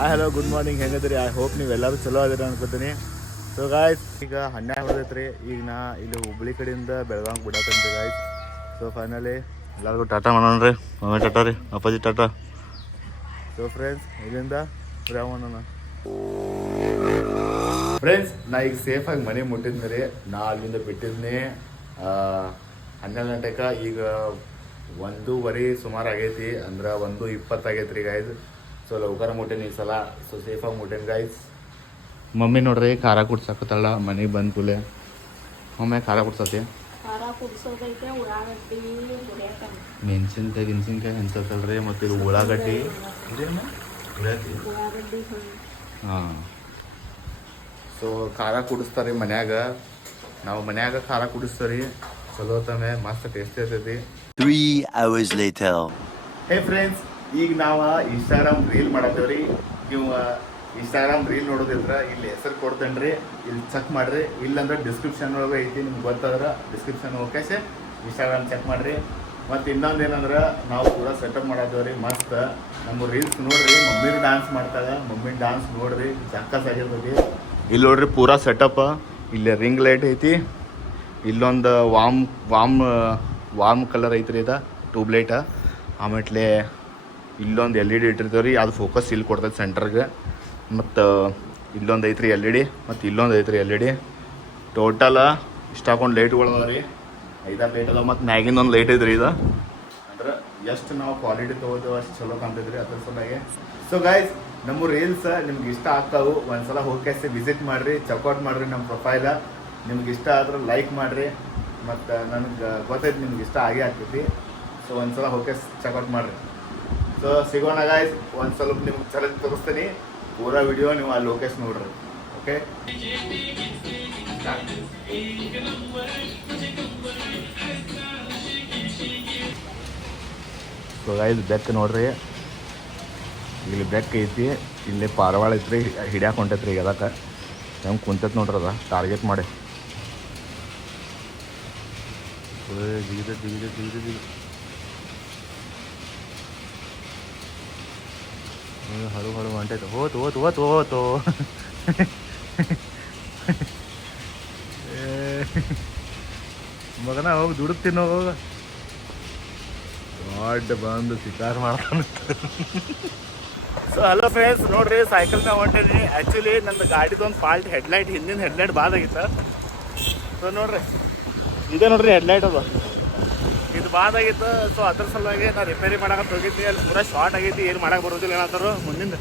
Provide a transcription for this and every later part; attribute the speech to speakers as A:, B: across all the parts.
A: Hi hello good morning ಹೆಂಗದ್ರಿ I hope ನೀವೆಲ್ಲರೂ ಚಲೋ ಅದಿರ ಅನ್ಕೋತೀನಿ. ಸೊ ಗಾಯ್ಸ್ ಈಗ ಹನ್ನೆರಡು ಹೊಡೆದೈತ್ರಿ ಈಗ ನಾ ಇಲ್ಲಿ ಹುಬ್ಳಿ ಕಡೆಯಿಂದ ಬೆಳಗಾಂಗ್ ಬಿಡಾಕಂತ ಗಾಯ್ಸ್ ಸೊ ಫೈನಲಿ ಎಲ್ಲರಿಗೂ ಟಾಟಾ ಮಾಡೋಣ ರೀ. ಮಮ್ಮಿ ಟಾಟಾ ರೀ, ಅಪ್ಪಾಜಿ ಟಾಟಾ. ಸೊ ಫ್ರೆಂಡ್ಸ್ ಇಲ್ಲಿಂದ ರಾಮಣ್ಣ ಫ್ರೆಂಡ್ಸ್ ನಾ ಈಗ ಸೇಫಾಗಿ ಮನೆ ಮುಟ್ಟಿದ್ನಿ ರೀ. ನಾ ಅಲ್ಲಿಂದ ಬಿಟ್ಟಿದ್ನಿ. ಹನ್ನೆರಡು ಗಂಟೆಗೆ ಈಗ ಒಂದೂವರೆ ಸುಮಾರು ಆಗೈತಿ. ಅಂದ್ರೆ ಒಂದು ಇಪ್ಪತ್ತು ಆಗೈತಿ ರೀ ಗಾಯ್ಸ್ ಸೊ ಲೌಕರ ಮುಟ್ಟೇನಿ ಈ ಸಲ ಸೊ ಸೇಫಾಗಿ ಮುಟ್ಟೇನಿ ಗಾಯ್ಸ್ ಮಮ್ಮಿ ನೋಡ್ರಿ ಖಾರ ಕುಡ್ಸಾಕತ್ತಾಳ ಮನೆಗೆ ಬಂದ ಕೂಲೆ ಒಮ್ಮೆ ಖಾರ ಕುಡ್ಸತಿ
B: ಖಾರ ಕುದಿಸೋದೈತೆ ಉಳ್ಳಾಗಡ್ಡಿ ಹುರಿಯಾಕ
A: ಮೆಣಸಿನ್ಕಾಯಿ ಗಿನ್ಸಿನ್ಕಾಯಿ ಹೆಂಚಲ್ರಿ ಮತ್ತು ಇದು ಉಳ್ಳಾಗಡ್ಡಿ ಇದೇನು? ಉಳ್ಳಾಗಡ್ಡಿ
B: ಉಳ್ಳಾಗಡ್ಡಿ ಹಣ್ಣು
A: ಹಾಂ ಸೊ ಖಾರ ಕುಡಿಸ್ತಾರೆ ಮನ್ಯಾಗ ನಾವು ಮನ್ಯಾಗ ಖಾರ ಕುಡಿಸ್ತಾರಿ ಚಲೋ ತಮೆ ಮಸ್ತ್ ಟೇಸ್ಟಿ ಇರ್ತೈತಿ
C: Three hours later.
A: Hey friends ಈಗ ನಾವು ಇನ್ಸ್ಟಾಗ್ರಾಮ್ ರೀಲ್ ಮಾಡತ್ತೇವ್ರಿ. ನೀವು ಇನ್ಸ್ಟಾಗ್ರಾಮ್ ರೀಲ್ ನೋಡೋದಿದ್ರೆ ಇಲ್ಲಿ ಹೆಸರು ಕೊಡ್ತೇನ್ರಿ. ಇಲ್ಲಿ ಚೆಕ್ ಮಾಡಿರಿ. ಇಲ್ಲಂದ್ರೆ ಡಿಸ್ಕ್ರಿಪ್ಷನ್ ಒಳಗೆ ಐತಿ, ನಿಮ್ಗೆ ಗೊತ್ತಾದ್ರೆ ಡಿಸ್ಕ್ರಿಪ್ಷನ್ ಓಕೆ ಇನ್ಸ್ಟಾಗ್ರಾಮ್ ಚೆಕ್ ಮಾಡ್ರಿ. ಮತ್ತು ಇನ್ನೊಂದು ಏನಂದ್ರೆ, ನಾವು ಕೂಡ ಸೆಟಪ್ ಮಾಡತ್ತೇವ್ರಿ. ಮಸ್ತ್ ನಮ್ಮ ರೀಲ್ಸ್ ನೋಡ್ರಿ. ಮಮ್ಮಿನ ಡ್ಯಾನ್ಸ್ ಮಾಡ್ತಾಳೆ ಮಮ್ಮಿನ ಡ್ಯಾನ್ಸ್ ನೋಡ್ರಿ. ಆಗಿರ್ತದೆ ಇಲ್ಲಿ ನೋಡ್ರಿ ಪೂರಾ ಸೆಟಪ್ ಇಲ್ಲಿ ರಿಂಗ್ ಲೈಟ್ ಐತಿ. ಇಲ್ಲೊಂದು ವಾಮ್ ವಾಮ್ ವಾಮ್ ಕಲರ್ ಐತ್ರಿ ಇದು ಟ್ಯೂಬ್ಲೈಟ ಆಮೇಲೆ ಇಲ್ಲೊಂದು ಎಲ್ ಇ ಡಿ ಇಟ್ಟಿರ್ತೇವೆ ರೀ ಅದು ಫೋಕಸ್ ಇಲ್ಲಿ ಕೊಡ್ತೈತೆ ಸೆಂಟರ್ಗೆ ಮತ್ತು ಇಲ್ಲೊಂದು ಐತ್ರಿ ಎಲ್ ಇ ಡಿ ಮತ್ತು ಇಲ್ಲೊಂದು ಐತ್ರಿ ಎಲ್ ಇ ಡಿ ಟೋಟಲ ಇಷ್ಟ ಹಾಕೊಂಡು ಲೈಟ್ಗಳು ರೀ ಐದಾರು ಲೈಟ್ ಅದಾವ, ಮತ್ತು ಮ್ಯಾಗಿಂದ ಒಂದು ಲೈಟ್ ಐತ್ರಿ ಇದು. ಅಂದ್ರೆ ಎಷ್ಟು ನಾವು ಕ್ವಾಲಿಟಿ ತೊಗೋತೇವೆ ಅಷ್ಟು ಚಲೋ ಕಾಣ್ತೈತ್ರಿ ಅದ್ರ ಸಲುವಾಗಿ. ಸೊ ಗೈಸ್ ನಮ್ಮ ರೀಲ್ಸ್ ನಿಮ್ಗೆ ಇಷ್ಟ ಆಗ್ತಾವು, ಒಂದ್ಸಲ ಹೋಗಿ ವಿಸಿಟ್ ಮಾಡಿರಿ ಚೆಕ್ಔಟ್ ಮಾಡಿರಿ ನಮ್ಮ ಪ್ರೊಫೈಲ ನಿಮ್ಗೆ ಇಷ್ಟ ಆದ್ರೆ ಲೈಕ್ ಮಾಡಿರಿ, ಮತ್ತು ನನಗೆ ಗೊತ್ತೈತೆ ನಿಮ್ಗೆ ಇಷ್ಟ ಆಗೇ ಆಗ್ತೈತಿ. ಸೊ ಒಂದ್ಸಲ ಹೋಗಿ ಚೆಕ್ಔಟ್ ಮಾಡಿರಿ. ಸೊ ಸಿಗೋಣ ಗಾಯ್ಸ್ ಒಂದು ಸ್ವಲ್ಪ ನಿಮ್ಗೆ ಚಲೋ ತೋರಿಸ್ತೀನಿ. ಪೂರಾ ವಿಡಿಯೋ ನೀವು ಆ ಲೋಕೇಶ್ ನೋಡ್ರಿ. ಓಕೆ ಸೊ ಗಾಯ್ಸ್ ಬೆಕ್ ನೋಡ್ರಿ. ಇಲ್ಲಿ ಬೆಕ್ ಐತಿ. ಇಲ್ಲಿ ಪಾರವಾಳ ಐತ್ರಿ. ಹಿಡ್ಯಾಕ ಹೊಂಟೈತ್ರಿ ಈಗ ಅದಕ್ಕೆ. ಹೆಂಗ್ ಕುಂತೈತೆ ನೋಡ್ರಿ ಟಾರ್ಗೆಟ್ ಮಾಡಿ. ಜಿಗಿದ ಜಿಗಿದ ಜಿಗಿದ ಜಿಗಿದ. ಹಳು ಹಳು ಹೋತು ಹೋತು ಹೋತು ಹೋತು. ಏ, ಮಗನ ಹೋಗಿ ದುಡುಕ್ತೀನಿ ಹೋಗ. ದೊಡ್ಡ ಬಂದು ಶಿಕಾರ ಮಾಡ್ತಾನೆ ಸೊ ಹಲೋ ಫ್ರೆಂಡ್ಸ್ ನೋಡ್ರಿ ಸೈಕಲ್ ಮ್ಯಾಗ ಹೊಂಟೇನಿ ಆ್ಯಕ್ಚುಲಿ ನನ್ನ ಗಾಡಿದೊಂದು ಫಾಲ್ಟ್ ಹೆಡ್ಲೈಟ್ ಹಿಂದಿನ ಹೆಡ್ಲೈಟ್ ಬಾದಾಗಿತ್ತು ಸೊ ನೋಡ್ರಿ ಇದೆ ನೋಡ್ರಿ ಹೆಡ್ಲೈಟ್ ಅದು. ಇದು ಬಾದಾಗಿತ್ತು ಸೊ ಅದ್ರ ಸಲುವಾಗಿ ನಾ ರಿಪೇರಿ ಮಾಡಕ್ಕೆ ಹೋಗಿದ್ದೆ. ಅಲ್ಲಿ ಪೂರಾ ಶಾರ್ಟ್ ಆಗೈತಿ ಏನು ಮಾಡಕ್ಕೆ ಬರೋದಿಲ್ಲ ಏನಂತಾರು ಮುಂದಿನ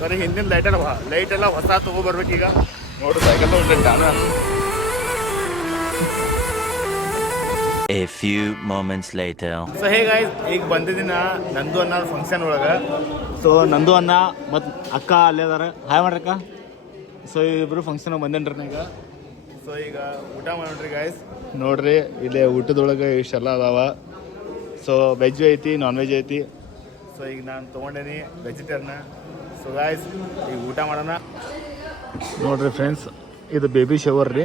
A: ಸರಿ ಹಿಂದಿನ ಲೈಟ್ ಎಲ್ಲ ಲೈಟ್ ಎಲ್ಲ ಹೊಸ ತೊಗೊಬರ್ಬೇಕೀಗ ನೋಡು ಸೈಕಲ್ ಎ ನಾನು
C: A few moments later.
A: So ಹೇಗೆ ಈಗ ಬಂದಿದ್ದೀನ ನಂದು ಅನ್ನ ಫಂಕ್ಷನ್ ಒಳಗೆ. ಸೊ ನಂದು ಅನ್ನ ಮತ್ತು ಅಕ್ಕ ಅಲ್ಲೇ ಅದಾರ. ಹಾಯ್ ಮಾಡ್ರಕ್ಕ. ಸೊ ಇಬ್ಬರು ಫಂಕ್ಷನ್ ಬಂದೇನ್ರಿ ಈಗ. ಸೊ ಈಗ ಊಟ ಮಾಡ್ರಿ ಗಾಯ್ಸ್ ನೋಡ್ರಿ ಇಲ್ಲಿ ಊಟದೊಳಗೆ ಇಷ್ಟೆಲ್ಲ ಅದಾವ. ಸೊ ವೆಜ್ ಐತಿ ನಾನ್ ವೆಜ್ ಐತಿ? ಸೊ ಈಗ ನಾನು ತೊಗೊಂಡೇನಿ ವೆಜಿಟೇರಿಯನ್ನ ಸೊ ಗಾಯ್ಸ್ ಈಗ ಊಟ ಮಾಡೋಣ. ನೋಡ್ರಿ ಫ್ರೆಂಡ್ಸ್ ಇದು ಬೇಬಿ ಶವರ್ ರೀ.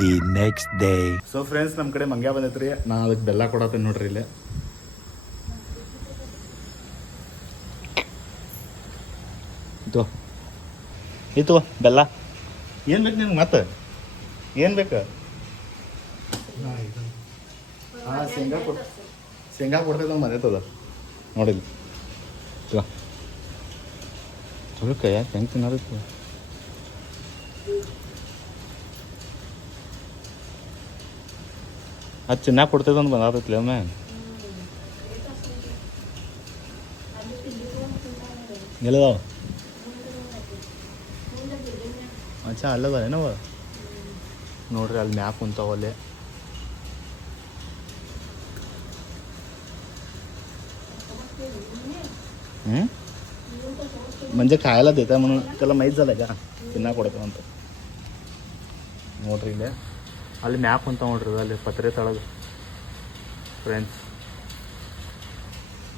C: The next day
A: so friends ನಮ್ಮ ಕಡೆ ಮಂಗ್ಯ ಬಂದೈತ್ರಿ. ನಾ ಅದಕ್ಕೆ ಬೆಲ್ಲ ಕೊಡತ್ತೇನೆ ನೋಡ್ರಿ ಇಲ್ಲಿ. ಇದು ಇದು ಬೆಲ್ಲ? ಏನು ಬೇಕು ನಿಮ್ಗೆ ಮತ್ತೆ? ಏನು ಬೇಕು? ಹಾಂ, ಶೇಂಗಾ ಕೊಡ್ ಶೇಂಗಾ ಕೊಡ್ತೈತೆ ಮನೆ ತದ. ನೋಡಿಲ್ಲ ಚಲೋ ಅದಕ್ಕೆ ಯಾಕೆ ಹೆಂಗೆ ತಿನ್ನೋದಕ್ಕೆ ಅದು ಚಿನ್ನ ಕೊಡ್ತೈತೆ ಅಂತ ಬಂದಾತೈತ್ಲಿ ಒಮ್ಮೆ ಎಲ್ಲದಾವ ಅಚ್ಚಾ ಅಲ್ಲದ ಏನವ ನೋಡ್ರಿ ಅಲ್ಲಿ ಮ್ಯಾಪ್ ಕುಂತಾವ ಅಲ್ಲಿ हम्म? म्हणजे खायला देता म्हणून त्याला माहीत झालं का ಚಿನ್ನ ಕೊಡ್ತಾವ ಅಂತ ನೋಡ್ರಿ ಇಲ್ಲಿ ಅಲ್ಲಿ ಮ್ಯಾಪ್ ಅಂತ ನೋಡ್ರಿ ಅಲ್ಲಿ ಪತ್ರೆ ತಳಗ ಫ್ರೆಂಡ್ಸ್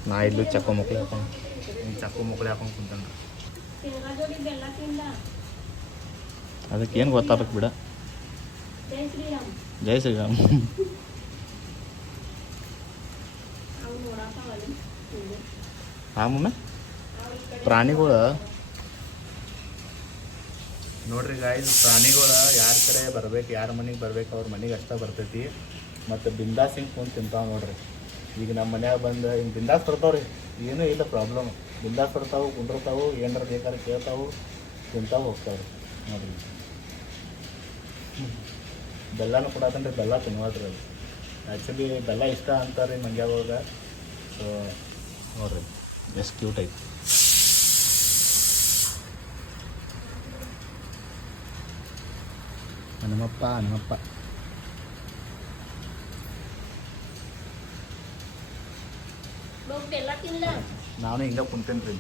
A: ನಾ ಇಲ್ಲೂ ಚಕ್ಕು ಮುಕ್ಳಿ ಹಾಕೊಂಡು ಚಕ್ಕು ಮಕ್ಕಳು ಹಾಕೊಂಡು ಕುಂತಾನ ಅದಕ್ಕೆ ಏನು ಗೊತ್ತಾಗಬೇಕು ಬಿಡ.
B: ಜೈ ಶ್ರೀರಾಮ್. ನೋಡಾಕವಲ್ಲಿ ಹಿಂದೆ
A: ಪ್ರಾಣಿಗಳು? ನೋಡ್ರಿ ಗಾಯ್ಸ್ ಪ್ರಾಣಿಗಳು ಯಾರ ಕಡೆ ಬರ್ಬೇಕು, ಯಾರ ಮನೆಗೆ ಬರ್ಬೇಕು, ಅವ್ರ ಮನೆಗೆ ಅಷ್ಟೇ ಬರ್ತೈತಿ. ಮತ್ತು ಬಿಂದಾಸ್ ಹಿಂಗೆ ಕುಂತು ತಿಂತಾವೆ ನೋಡ್ರಿ. ಈಗ ನಮ್ಮ ಮನ್ಯಾಗ ಬಂದು ಹಿಂಗೆ ಬಿಂದಾಸ್ ಬರ್ತಾವ್ರಿ. ಏನೂ ಇಲ್ಲ ಪ್ರಾಬ್ಲಮ್ ಬಿಂದಾಸ್ ಬರ್ತಾವು ಕುಂಡಿರ್ತಾವೆ ಏನಾರ ಬೇಕಾದ್ರೆ ಕೇಳ್ತಾವೆ, ತಿಂತಾವು ಹೋಗ್ತಾವ್ರಿ. ನೋಡ್ರಿ. ಬೆಲ್ಲನೂ ಕೊಡತ್ತಂದ್ರೆ ಬೆಲ್ಲ ತಿನ್ವಾದ್ರಿ ಅದು ಆ್ಯಕ್ಚುಲಿ ಬೆಲ್ಲ ಇಷ್ಟ ಅಂತಾರೆ ಮಂಗ್ಯಾಗ ಸೊ ನೋಡ್ರಿ. ಎಷ್ಟು ಕ್ಯೂಟ್ ಐತಿ. ಹನುಮಪ್ಪ ಹನುಮಪ್ಪ
B: ಹೋಗಿ ಬೆಲ್ಲ ತಿನ್ಲ
A: ನಾನು ಹಿಂಗೆ ಕುಂತೇನೆ ರೀ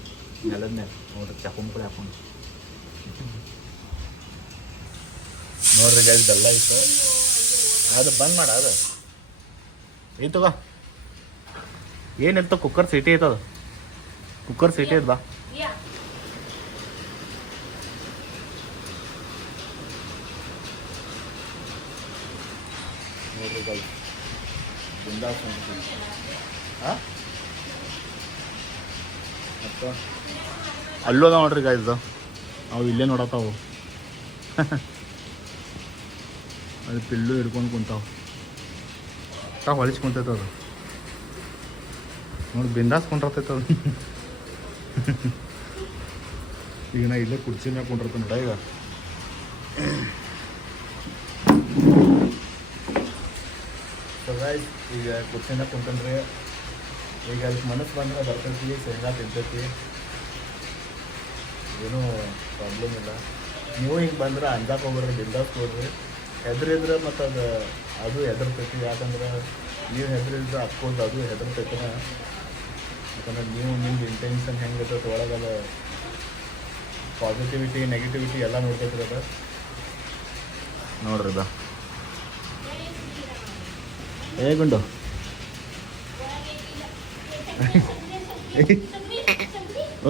A: ನೆಲದ ಮೇಲೆ ನೋಡ್ರಿ ಚಪ್ಪಂಪುಳಿ ಹಾಕೊಂಡು ನೋಡ್ರಿ ಗೈಸ್ ಬೆಲ್ಲ ಇತ್ತು ಅದು ಬಂದ್ ಮಾಡ ಅದು ಐತದ ಏನಿತ್ತು ಕುಕ್ಕರ್ ಸಿಟಿ ಐತದ ಕುಕ್ಕರ್ ಸಿಟಿ ಐತ್ ಬಾ ನೋಡ್ರಿ ಗೈಸ್ ಬಿಂದಾಸ್ ಹಾಂ ಮತ್ತು? ಅಲ್ಲೂ ಅದಾವ ನೋಡ್ರಿ ಗೈಸ್ ಅವು ಇಲ್ಲೇ ನೋಡತ್ತಾವು. ಅದು ಪಿಲ್ಲು ಹಿಡ್ಕೊಂಡು ಕುಂತಾವು. ತಾ ಹೊಲಿಸಿ ಕುಂತೈತೆ ಅದು. ನೋಡಿ ಬಿಂದಾಸ್ ಕೊಂಡಿರ್ತೈತೆ ಅದು. ಈಗ ನಾ ಇಲ್ಲೇ ಕುರ್ಚಿ ಮ್ಯಾಗ ಕುಂಡ್ರತ ನೋಡ ಈಗ. ಸೊ ಈಗ ಕುರ್ಚಿನ ಕುಂತಂದ್ರೆ ಈಗ ಅದಕ್ಕೆ ಮನಸ್ಸು ಬಂದ್ರೆ ಬರ್ತೈತಿ ಶೇಂಗಾ ತಿಂತೈತಿ ಏನೂ ಪ್ರಾಬ್ಲಮ್ ಇಲ್ಲ ನೀವು ಹಿಂಗೆ ಬಂದ್ರೆ ಅಂಜಾಕ್ ಹೋಗ್ಬಿಡ್ರಿ ಬಿಂದಾಸ್ ಹೋಗ್ರಿ ಹೆದ್ರಿದ್ರೆ ಮತ್ತು ಅದು ಅದು ಹೆದರ್ತೈತಿ ಯಾಕಂದ್ರೆ ನೀವು ಹೆದ್ರಿದ್ರೆ ಅಫ್ಕೋರ್ಸ್ ಅದು ಹೆದರ್ತೈತಿನ ಯಾಕಂದ್ರೆ ನೀವು ನಿಮ್ದು ಇಂಟೆನ್ಷನ್ ಹೆಂಗಿರ್ತೈತೆ ಒಳಗೆ ಅದು ಪಾಸಿಟಿವಿಟಿ ನೆಗೆಟಿವಿಟಿ ಎಲ್ಲ ನೋಡ್ತೈತ್ರಿ ಅದು ನೋಡ್ರಿ ಬಾ ಏ ಗುಂಡು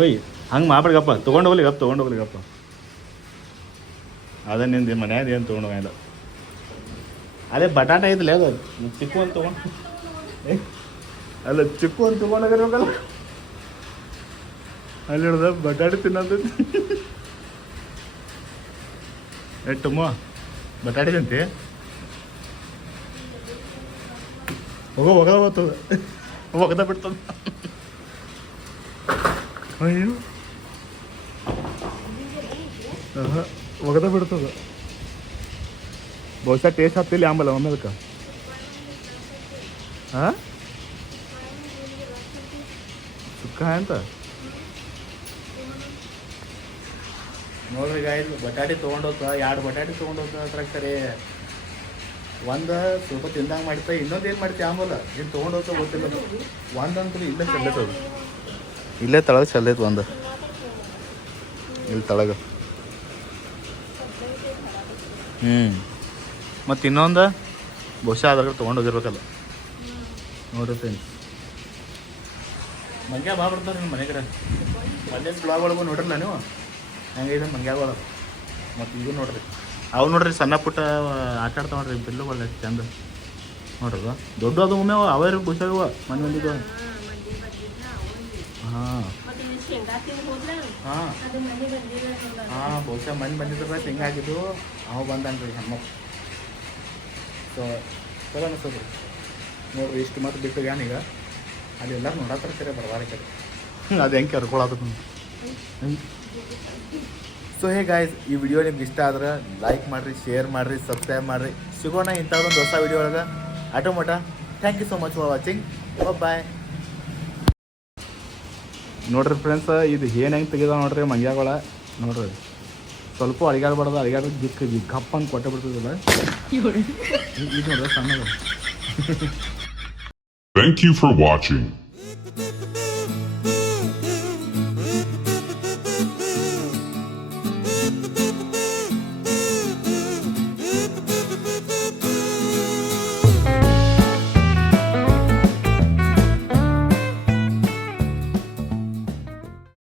A: ಓಯ್, ಹಂಗೆ ಮಾಡ್ಬೇಡಗಪ್ಪ ತೊಗೊಂಡು ಹೋಗ್ಲಿಗಪ್ಪ ತೊಗೊಂಡು ಹೋಗ್ಲಿಗಪ್ಪ ಅದೇ ನಿಂದು ಮನ್ಯಾಗ ಏನು ತೊಗೊಂಡು ಹೋಗಿಲ್ಲ ಅದೇ ಬಟಾಟ ಇದ್ಲ ಅದು. ಚಿಕ್ಕು ಅಂತ ತೊಗೊಂಡು ಅಲ್ಲ ಚಿಕ್ಕು ಅಂತ ತೊಗೊಂಡೋಗಿರ್ಬೇಕಲ್ಲ ಅಲ್ಲಿ ಹಿಡ್ದ ಬಟಾಟೆ ತಿನ್ನೋದು. ಏ ಟುಮ್ಮ ಬಟಾಟೆ ತಿಂತಿ? ಹೋಗೋ ಒಗದ ಬರ್ತದ ಒಗದ ಬಿಡ್ತದ ಅಯ್ಯೋ ಆಹಾ, ಒಗದ ಬಿಡ್ತದ ಬಹುಶಃ ಟೇಸ್ಟ್ ಹತ್ತಿಲ್ಲ ಆಂಬಲ್ಲ ಒಮ್ಮೆ ಅದಕ್ಕೆ ಹಾಂ ಸುಕ್ಕ ಅಂತ ನೋಡ್ರಿ ಗಾಯ್ಸ್ ಬಟಾಟೆ ತೊಗೊಂಡೋತ ಎರಡು ಬಟಾಟೆ ತೊಗೊಂಡೋತ ಅದ್ರಾಗ ಸರಿ ಒಂದು ಸ್ವಲ್ಪ ತಿಂದಂಗೆ ಮಾಡ್ತಾ ಇನ್ನೊಂದು ಏನು ಮಾಡ್ತೀವಿ ಇಲ್ಲಿ ಏನು ಹೋಗ್ತಾ ಗೊತ್ತಿಲ್ಲ. ಒಂದಂತೂ ಇಲ್ಲೇ ಚೆಲ್ಲೈತದು ಇಲ್ಲೇ ತಳಗ ಚೆಲ್ಲೈತೆ ಒಂದು. ಇಲ್ಲಿ ತಳಗ. ಹ್ಞೂ ಮತ್ತು ಇನ್ನೊಂದು? ಬಹುಶಃ ಅದ್ರಾಗ ತೊಗೊಂಡೋಗಿರ್ಬೇಕಲ್ಲ ನೋಡಿರ್ತೀನಿ. ಮಂಗ್ಯ ಬಾ ಬರ್ತಾರೆ ನಿಮ್ಮ ಮನೆ ಕಡೆ. ಮೊನ್ನೆ ಬ್ಲಾಗ್ ಒಳಗೂ ನೋಡ್ರಲ್ಲ ನೀವು? ಹಂಗೈತೆ ಮಂಗ್ಯಾಗಳು ಮತ್ತು ಇದು ನೋಡ್ರಿ. ಅವು ನೋಡ್ರಿ ಸಣ್ಣ ಪುಟ್ಟ ಆಟ ಆಡ್ತಾವ ನೋಡ್ರಿ ಬಿಲ್ಲು ಬಲ್ಲ ಚಂದ. ನೋಡ್ರಿ ದೊಡ್ಡ ಅದು ಒಮ್ಮೆ ಅವೇ ಮನೆ ಬಂದಿದ್ದು
B: ಮಂದಿ ಬಂದಿದ್ರ ಅವನಿಗೆ
A: ಹಾಂ. ಹಾಂ.
B: ಮನೆ
A: ಹಾಂ ಬಹುಶಃ ಮನೆ ಬಂದಿದ್ರೆ ಹಿಂಗಾಗಿದ್ದು ಅವ ಬಂದನ್ರಿ ಹೆಣ್ಮಕ್ಳು ಸೊ ಚಲೋ ನೋಡ್ರಿ ಇಷ್ಟು ಮಾತ್ರ ಬಿಟ್ಟು ಈಗ. ಅದೆಲ್ಲ ಅಲ್ಲಿ ಕರೆ ಬರಬಾರ ಕರೆ ಅದು ಹೆಂಗೆ ಕರ್ಕೊಳತ್ತ ಸೊ ಹೇ ಗಾಯ್ಸ್ ಈ ವಿಡಿಯೋ ನಿಮ್ಗೆ ಇಷ್ಟ ಆದ್ರೆ ಲೈಕ್ ಮಾಡಿರಿ ಶೇರ್ ಮಾಡಿರಿ ಸಬ್ಸ್ಕ್ರೈಬ್ ಮಾಡಿರಿ. ಸಿಗೋಣ ಇಂಥದ್ದೊಂದು ಹೊಸ ವಿಡಿಯೋ ಒಳಗೆ. ಆಟೋಮೋಟ thank you so much for watching bye ನೋಡ್ರಿ ಫ್ರೆಂಡ್ಸ್ ಇದು ಏನು ಹೆಂಗೆ ತೆಗೆದ ನೋಡ್ರಿ ಮಂಗ್ಯಾಗಳ? ನೋಡ್ರಿ. ಸ್ವಲ್ಪ ಅಡಿಗಾಡ್ಬಾರ್ದು ಅಡಿಗಾಡ ಗಿಕ್ ಗಪ್ಪ ಅಂತ ಕೊಟ್ಟೆ ಬಿಡ್ತದಲ್ಲ ಇದು ನೋಡ್ರಿ ಸಣ್ಣ
D: ಥ್ಯಾಂಕ್ ಯು ಫಾರ್ watching.